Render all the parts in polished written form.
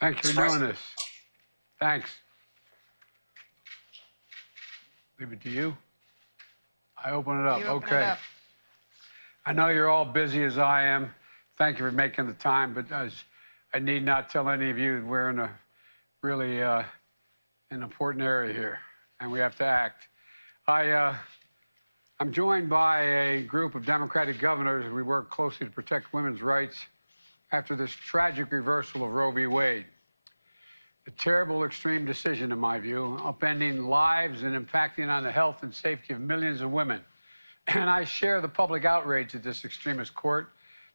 Thanks for doing this. Thanks. Leave it to you. I open it up. Okay. I know you're all busy as I am. Thank you for making the time, but I need not tell any of you we're in a really an important area here, and we have to act. I'm joined by a group of Democratic governors. We work closely to protect women's rights after this tragic reversal of Roe v. Wade. A terrible, extreme decision, in my view, upending lives and impacting on the health and safety of millions of women. And I share the public outrage at this extremist court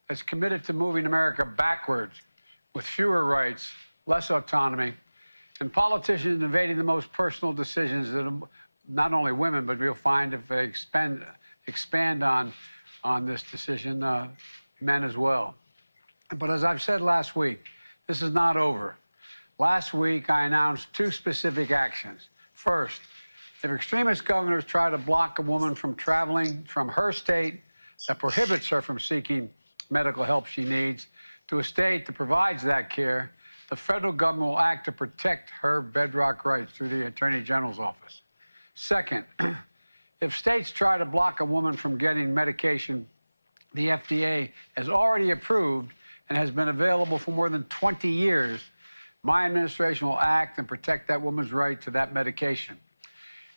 that's committed to moving America backwards with fewer rights, less autonomy, and politicians invading the most personal decisions that not only women, but we'll find if they expand on this decision, men as well. But as I've said last week, this is not over. Last week, I announced two specific actions. First, if extremist governors try to block a woman from traveling from her state that prohibits her from seeking medical help she needs to a state that provides that care, the federal government will act to protect her bedrock rights through the Attorney General's office. Second, if states try to block a woman from getting medication the FDA has already approved and has been available for more than 20 years, my administration will act and protect that woman's right to that medication.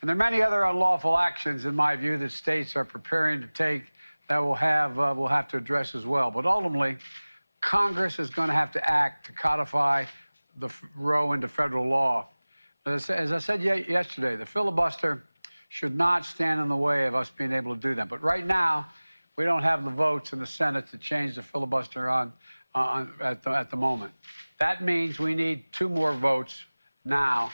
And there are many other unlawful actions, in my view, that states are preparing to take that we'll have to address as well. But ultimately, Congress is going to have to act to codify the Roe into federal law. As I said yesterday, the filibuster should not stand in the way of us being able to do that. But right now, we don't have the votes in the Senate to change the filibuster at the moment. That means we need 2 more votes now,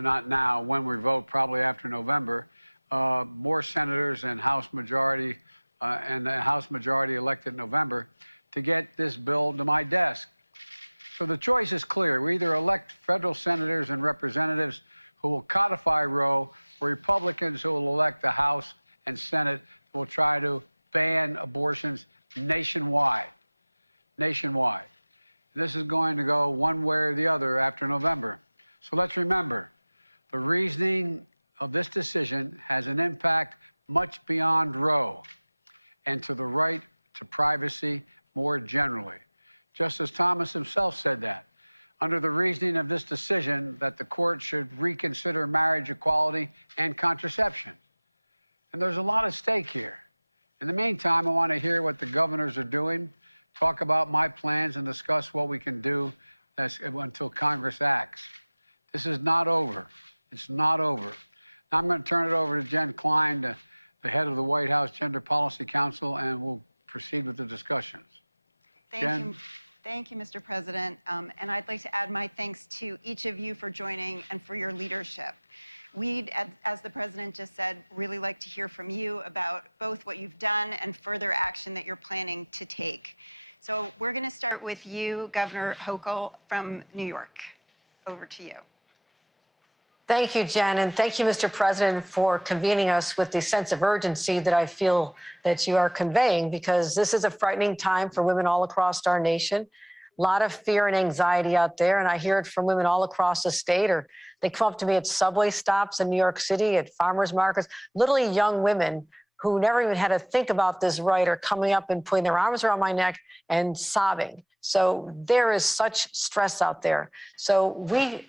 not now, when we vote, probably after November, more senators and House majority elected in November to get this bill to my desk. So the choice is clear. We either elect federal senators and representatives who will codify Roe, or Republicans who will elect the House and Senate who will try to ban abortions nationwide. Nationwide. This is going to go one way or the other after November. So let's remember, the reasoning of this decision has an impact much beyond Roe and to the right to privacy more generally. Justice Thomas himself said that. Under the reasoning of this decision, that the court should reconsider marriage equality and contraception. And there's a lot at stake here. In the meantime, I want to hear what the governors are doing, talk about my plans, and discuss what we can do until Congress acts. This is not over. It's not over. Now I'm going to turn it over to Jen Klein, the head of the White House Gender Policy Council, and we'll proceed with the discussions. Thank you, Mr. President. And I'd like to add my thanks to each of you for joining and for your leadership. We'd, as the President just said, really like to hear from you about both what you've done and further action that you're planning to take. So we're going to start with you, Governor Hochul from New York. Over to you. Thank you, Jen, and thank you, Mr. President, for convening us with the sense of urgency that I feel that you are conveying, because this is a frightening time for women all across our nation. A lot of fear and anxiety out there, and I hear it from women all across the state, or they come up to me at subway stops in New York City, at farmers markets, literally young women who never even had to think about this right are coming up and putting their arms around my neck and sobbing. So there is such stress out there. So we,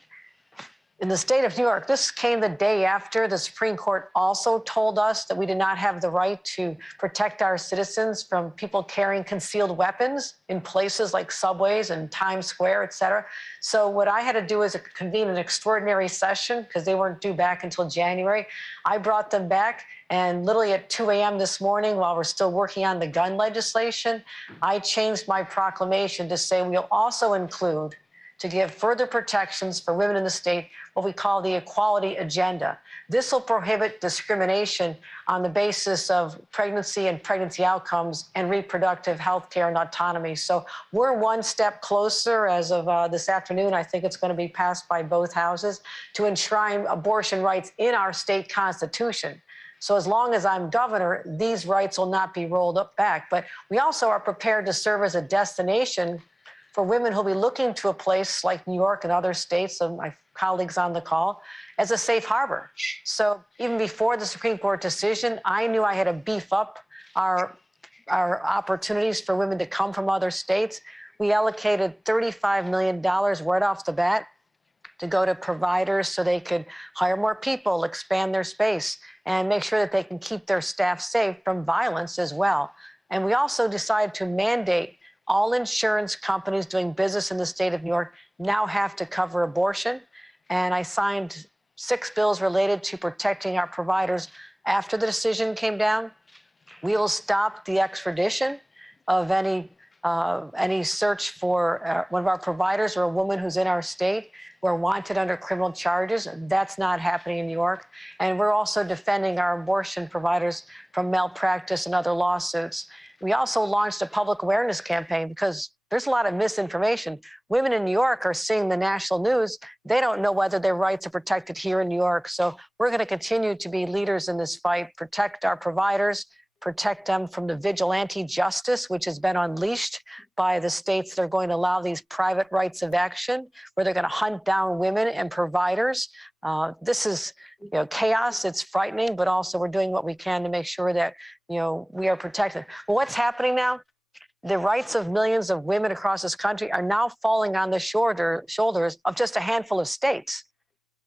in the state of New York, this came the day after the Supreme Court also told us that we did not have the right to protect our citizens from people carrying concealed weapons in places like subways and Times Square, et cetera. So what I had to do is convene an extraordinary session, because they weren't due back until January. I brought them back, and literally at 2 a.m. this morning, while we're still working on the gun legislation, I changed my proclamation to say we'll also include, to give further protections for women in the state, what we call the equality agenda. This will prohibit discrimination on the basis of pregnancy and pregnancy outcomes and reproductive health care and autonomy. So we're one step closer as of this afternoon. I think it's going to be passed by both houses to enshrine abortion rights in our state constitution. So as long as I'm governor, these rights will not be rolled back. But we also are prepared to serve as a destination for women who'll be looking to a place like New York and other states, of my colleagues on the call, as a safe harbor. So even before the Supreme Court decision, I knew I had to beef up our opportunities for women to come from other states. We allocated $35 million right off the bat to go to providers so they could hire more people, expand their space, and make sure that they can keep their staff safe from violence as well. And we also decided to mandate all insurance companies doing business in the state of New York now have to cover abortion. And I signed 6 bills related to protecting our providers after the decision came down. We will stop the extradition of any search for one of our providers or a woman who's in our state who are wanted under criminal charges. That's not happening in New York. And we're also defending our abortion providers from malpractice and other lawsuits. We also launched a public awareness campaign because there's a lot of misinformation. Women in New York are seeing the national news. They don't know whether their rights are protected here in New York. So we're going to continue to be leaders in this fight, protect our providers, protect them from the vigilante justice, which has been unleashed by the states that are going to allow these private rights of action, where they're going to hunt down women and providers. This is, chaos. It's frightening, but also we're doing what we can to make sure that, we are protected. Well, what's happening now? The rights of millions of women across this country are now falling on the shoulders of just a handful of states.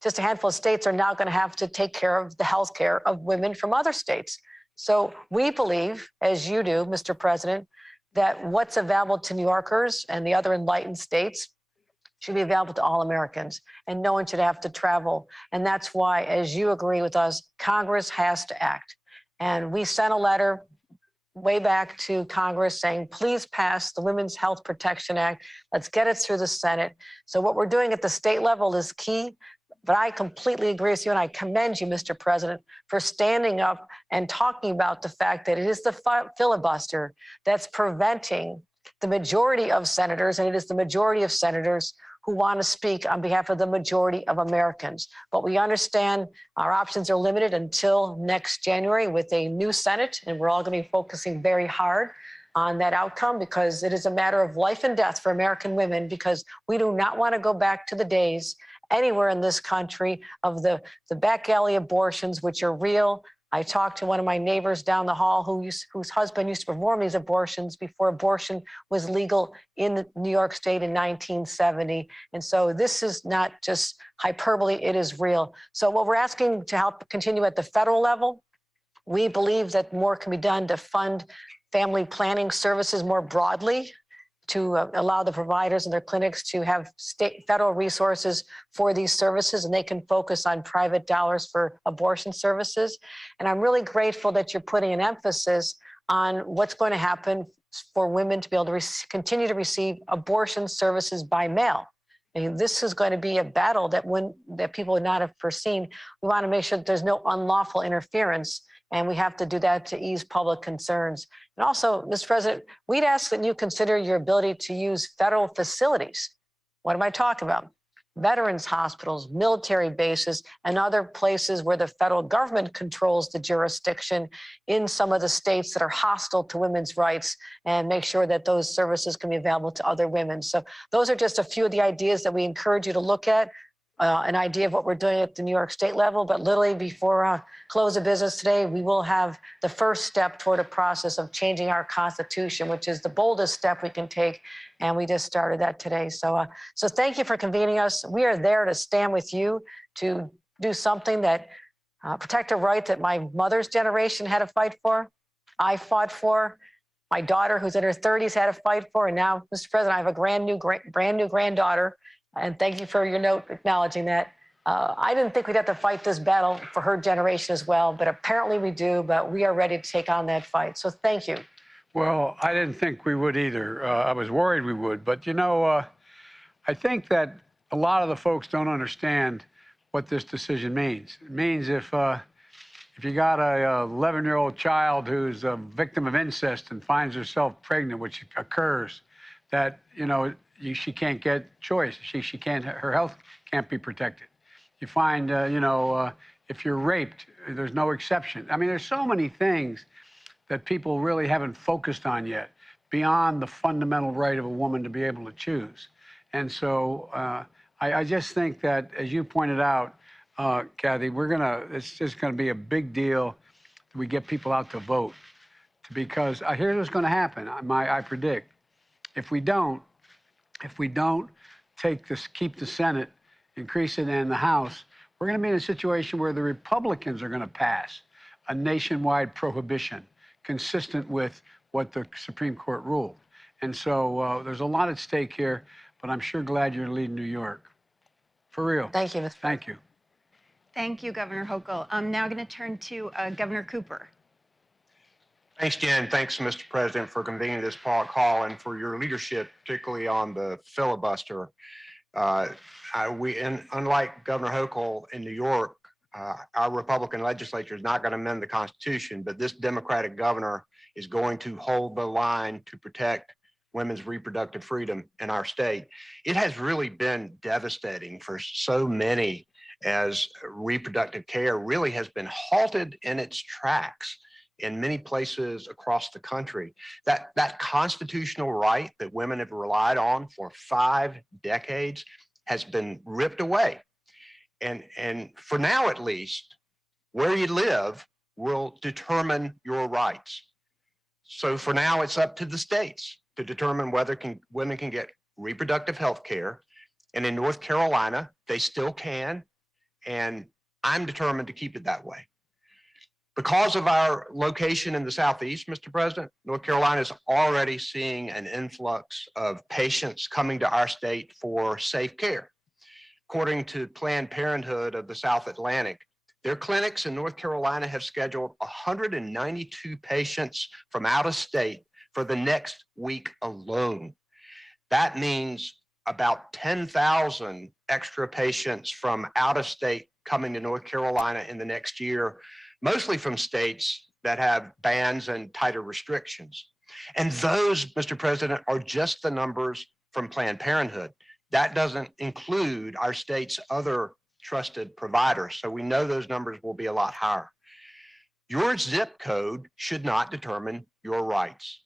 Just a handful of states are now going to have to take care of the health care of women from other states. So we believe, as you do, Mr. President, that what's available to New Yorkers and the other enlightened states should be available to all Americans, and no one should have to travel. And that's why, as you agree with us, Congress has to act. And we sent a letter way back to Congress saying, please pass the Women's Health Protection Act. Let's get it through the Senate. So what we're doing at the state level is key. But I completely agree with you, and I commend you, Mr. President, for standing up and talking about the fact that it is the filibuster that's preventing the majority of senators, and it is the majority of senators who want to speak on behalf of the majority of Americans. But we understand our options are limited until next January with a new Senate, and we're all going to be focusing very hard on that outcome because it is a matter of life and death for American women, because we do not want to go back to the days anywhere in this country of the back alley abortions, which are real. I talked to one of my neighbors down the hall whose husband used to perform these abortions before abortion was legal in New York State in 1970. And so this is not just hyperbole, it is real. So what we're asking to help continue at the federal level, we believe that more can be done to fund family planning services more broadly, to allow the providers and their clinics to have federal resources for these services, and they can focus on private dollars for abortion services. And I'm really grateful that you're putting an emphasis on what's going to happen for women to be able to continue to receive abortion services by mail. I mean, this is going to be a battle that people would not have foreseen. We want to make sure that there's no unlawful interference, and we have to do that to ease public concerns. And also, Mr. President, we'd ask that you consider your ability to use federal facilities. What am I talking about? Veterans hospitals, military bases, and other places where the federal government controls the jurisdiction in some of the states that are hostile to women's rights, and make sure that those services can be available to other women. So those are just a few of the ideas that we encourage you to look at. An idea of what we're doing at the New York State level, but literally before close of business today, we will have the first step toward a process of changing our Constitution, which is the boldest step we can take, and we just started that today. So thank you for convening us. We are there to stand with you to do something that protect a right that my mother's generation had to fight for, I fought for, my daughter who's in her 30s had to fight for, and now, Mr. President, I have a brand new granddaughter. And thank you for your note acknowledging that. I didn't think we'd have to fight this battle for her generation as well, but apparently we do, but we are ready to take on that fight. So thank you. Well, I didn't think we would either. I was worried we would. But, I think that a lot of the folks don't understand what this decision means. It means if you got a 11-year-old child who's a victim of incest and finds herself pregnant, which occurs, that, she can't get choice. She can't, her health can't be protected. You find, if you're raped, there's no exception. I mean, there's so many things that people really haven't focused on yet. beyond the fundamental right of a woman to be able to choose. And so I just think that, as you pointed out, Kathy, it's just gonna be a big deal that we get people out to vote. Because here's what's gonna happen, I predict. If we don't keep the Senate, increase it in the House, we're gonna be in a situation where the Republicans are gonna pass a nationwide prohibition consistent with what the Supreme Court ruled. And so there's a lot at stake here, but I'm sure glad you're leading New York. For real. Thank you, Mr. Thank you. Thank you, Governor Hochul. I'm now going to turn to Governor Cooper. Thanks, Jen. Thanks, Mr. President, for convening this call and for your leadership, particularly on the filibuster. Unlike Governor Hochul in New York, our Republican legislature is not going to amend the Constitution, but this Democratic governor is going to hold the line to protect women's reproductive freedom in our state. It has really been devastating for so many, as reproductive care really has been halted in its tracks in many places across the country. That constitutional right that women have relied on for 5 decades has been ripped away. And for now, at least, where you live will determine your rights. So for now, it's up to the states to determine whether women can get reproductive health care. And in North Carolina, they still can. And I'm determined to keep it that way. Because of our location in the Southeast, Mr. President, North Carolina is already seeing an influx of patients coming to our state for safe care. According to Planned Parenthood of the South Atlantic, their clinics in North Carolina have scheduled 192 patients from out of state for the next week alone. That means about 10,000 extra patients from out of state coming to North Carolina in the next year, mostly from states that have bans and tighter restrictions. And those, Mr. President, are just the numbers from Planned Parenthood. That doesn't include our state's other trusted providers. So we know those numbers will be a lot higher. Your zip code should not determine your rights.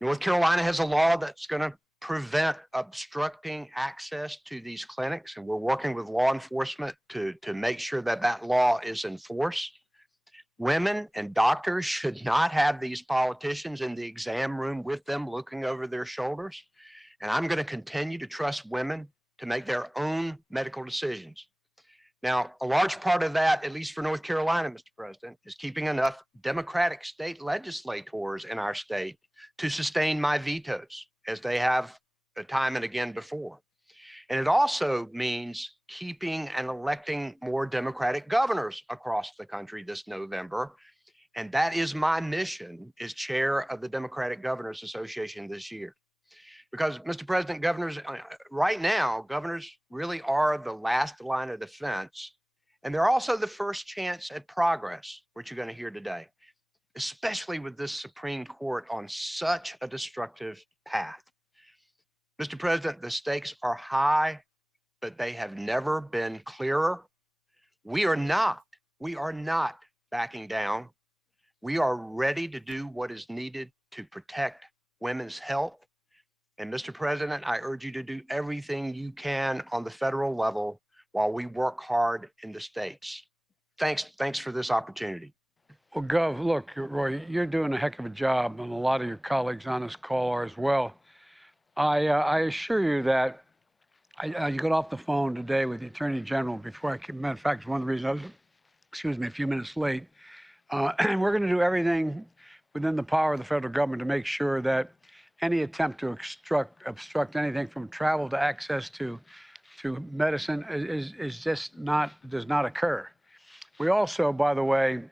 North Carolina has a law that's going to prevent obstructing access to these clinics, and we're working with law enforcement to make sure that that law is enforced. Women and doctors should not have these politicians in the exam room with them looking over their shoulders. And I'm going to continue to trust women to make their own medical decisions. Now, a large part of that, at least for North Carolina, Mr. President, is keeping enough Democratic state legislators in our state to sustain my vetoes, as they have time and again before. And it also means keeping and electing more Democratic governors across the country this November. And that is my mission as chair of the Democratic Governors Association this year. Because, Mr. President, governors, right now, governors really are the last line of defense. And they're also the first chance at progress, which you're going to hear today, especially with this Supreme Court on such a destructive path. Mr. President, the stakes are high, but they have never been clearer. We are not backing down. We are ready to do what is needed to protect women's health. And Mr. President, I urge you to do everything you can on the federal level while we work hard in the states. Thanks for this opportunity. Well, Gov, look, Roy, you're doing a heck of a job, and a lot of your colleagues on this call are as well. I assure you that I got off the phone today with the Attorney General before I came. Matter of fact, it's one of the reasons I was, a few minutes late. And we're going to do everything within the power of the federal government to make sure that any attempt to obstruct anything from travel to access to medicine does not occur. We also, by the way,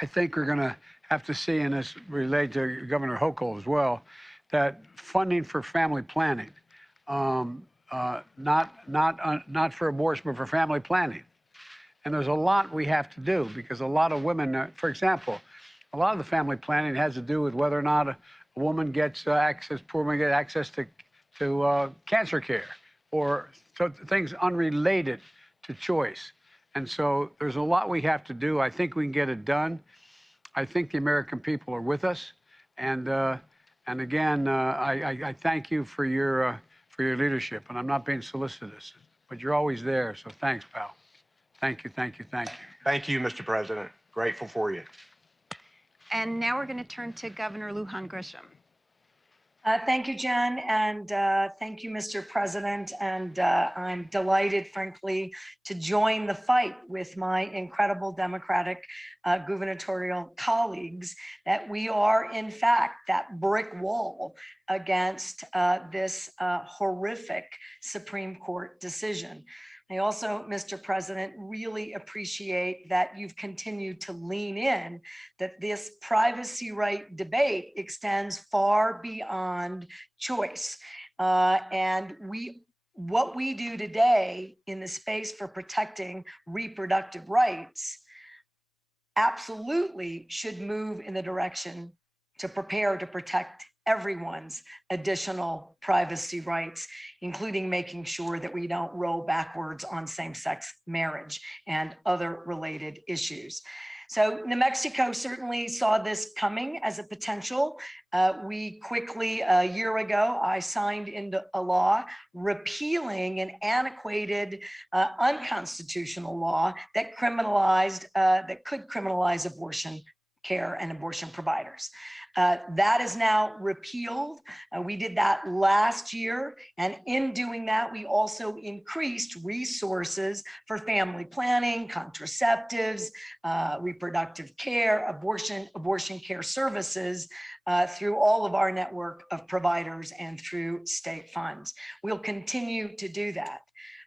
I think we're going to have to see, and this relates to Governor Hochul as well, that funding for family planning, not for abortion, but for family planning. And there's a lot we have to do, because a lot of women, for example, a lot of the family planning has to do with whether or not a woman gets poor women get access to cancer care, or things unrelated to choice. And so there's a lot we have to do. I think we can get it done. I think the American people are with us. And And again, I thank you for your leadership. And I'm not being solicitous, but you're always there. So thanks, pal. Thank you, thank you, thank you. Thank you, Mr. President. Grateful for you. And now we're going to turn to Governor Lujan Grisham. Thank you, Jen, and thank you, Mr. President. And I'm delighted, frankly, to join the fight with my incredible Democratic gubernatorial colleagues that we are, in fact, that brick wall against this horrific Supreme Court decision. I also, Mr. President, really appreciate that you've continued to lean in, that this privacy right debate extends far beyond choice. And what we do today in the space for protecting reproductive rights absolutely should move in the direction to prepare to protect everyone's additional privacy rights, including making sure that we don't roll backwards on same-sex marriage and other related issues. So New Mexico certainly saw this coming as a potential. We quickly, a year ago, I signed into a law repealing an antiquated, unconstitutional law that could criminalize abortion care and abortion providers. That is now repealed. We did that last year. And in doing that, we also increased resources for family planning, contraceptives, reproductive care, abortion care services through all of our network of providers and through state funds. We'll continue to do that.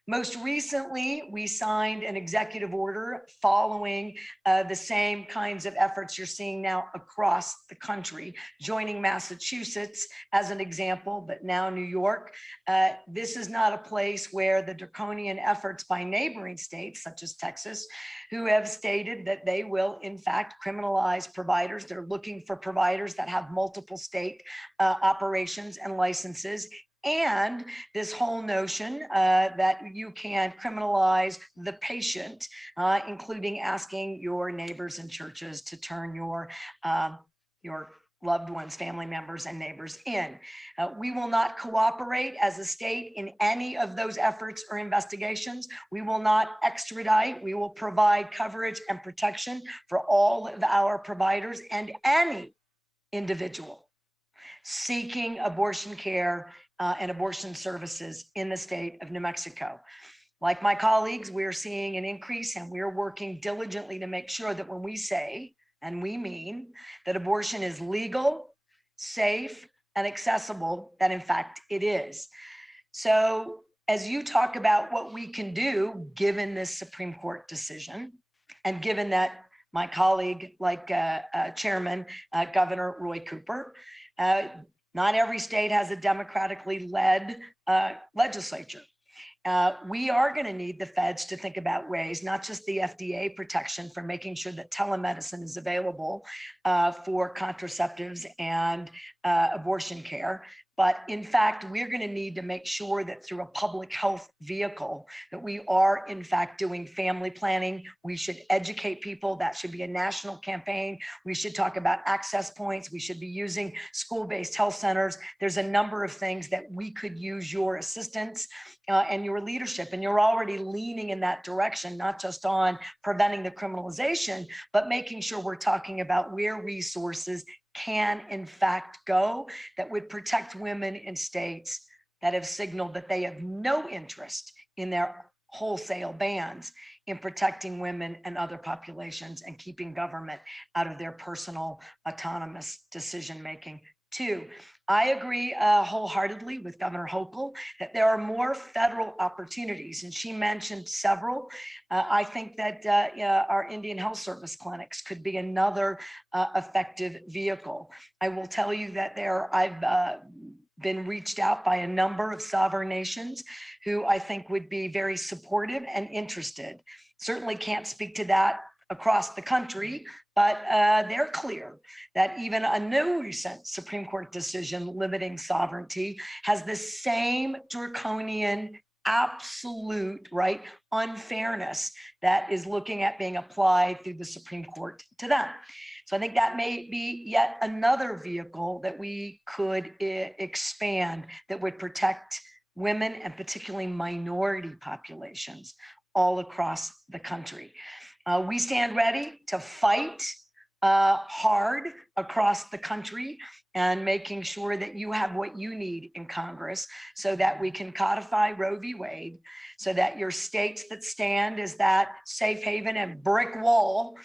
Most recently, we signed an executive order following the same kinds of efforts you're seeing now across the country, joining Massachusetts as an example, but now New York. This is not a place where the draconian efforts by neighboring states, such as Texas, who have stated that they will, in fact, criminalize providers. They're looking for providers that have multiple state operations and licenses. And this whole notion that you can criminalize the patient, including asking your neighbors and churches to turn your loved ones, family members, and neighbors in. We will not cooperate as a state in any of those efforts or investigations. We will not extradite. We will provide coverage and protection for all of our providers and any individual seeking abortion care and abortion services in the state of New Mexico. Like my colleagues, we're seeing an increase, and we're working diligently to make sure that when we say, and we mean, that abortion is legal, safe, and accessible, that in fact it is. So as you talk about what we can do, given this Supreme Court decision, and given that my colleague, like Chairman Governor Roy Cooper, not every state has a democratically led legislature. We are going to need the feds to think about ways, not just the FDA protection for making sure that telemedicine is available for contraceptives and abortion care. But in fact, we're going to need to make sure that through a public health vehicle that we are in fact doing family planning. We should educate people. That should be a national campaign. We should talk about access points. We should be using school-based health centers. There's a number of things that we could use your assistance and your leadership. And you're already leaning in that direction, not just on preventing the criminalization, but making sure we're talking about where resources can in fact go that would protect women in states that have signaled that they have no interest in their wholesale bans in protecting women and other populations and keeping government out of their personal autonomous decision-making. Two, I agree wholeheartedly with Governor Hochul that there are more federal opportunities, and she mentioned several. I think that our Indian Health Service clinics could be another effective vehicle. I will tell you that I've been reached out by a number of sovereign nations who I think would be very supportive and interested. Certainly can't speak to that across the country, but they're clear that even a new recent Supreme Court decision limiting sovereignty has the same draconian, absolute, right, unfairness that is looking at being applied through the Supreme Court to them. So I think that may be yet another vehicle that we could expand that would protect women and particularly minority populations all across the country. We stand ready to fight hard across the country and making sure that you have what you need in Congress so that we can codify Roe v. Wade, so that your states that stand as that safe haven and brick wall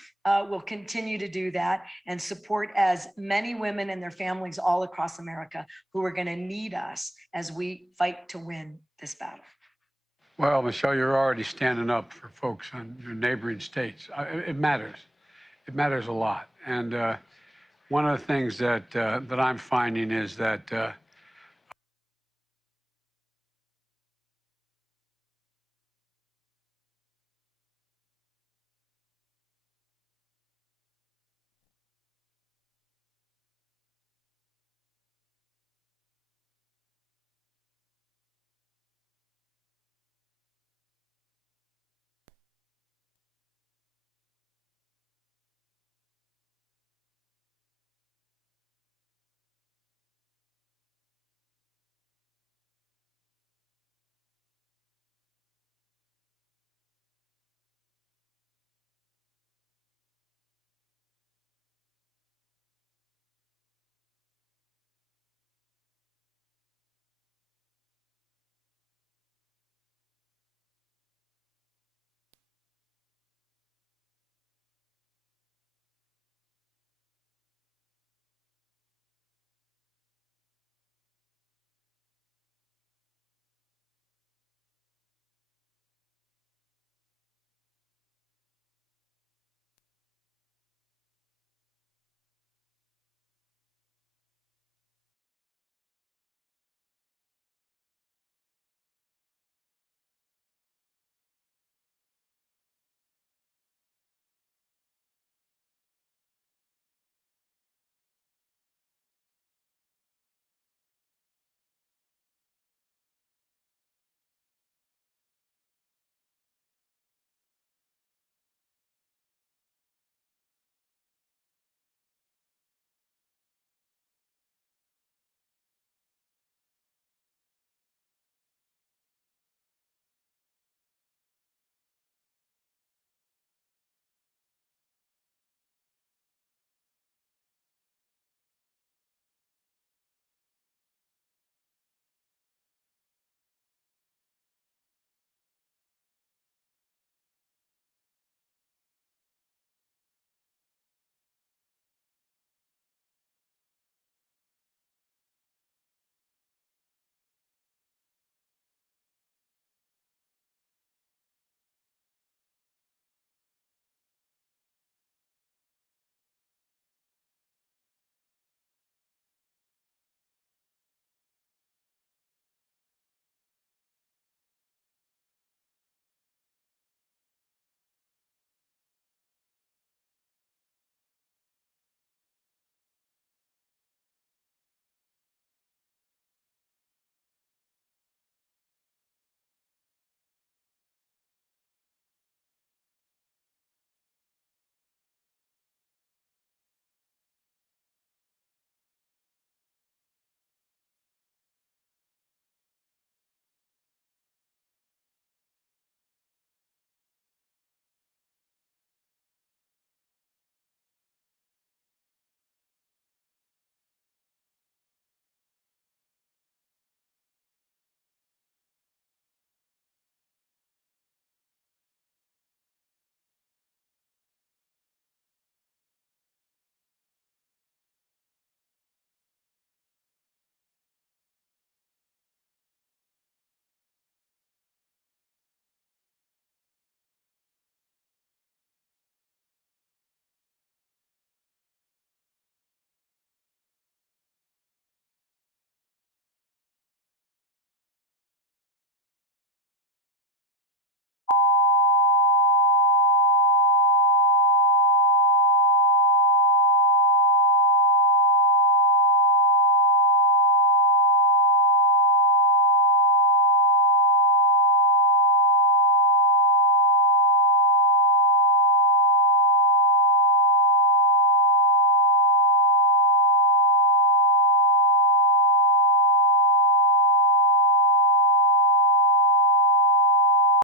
will continue to do that and support as many women and their families all across America who are going to need us as we fight to win this battle. Well, Michelle, you're already standing up for folks in your neighboring states. It matters. It matters a lot. And one of the things that I'm finding is that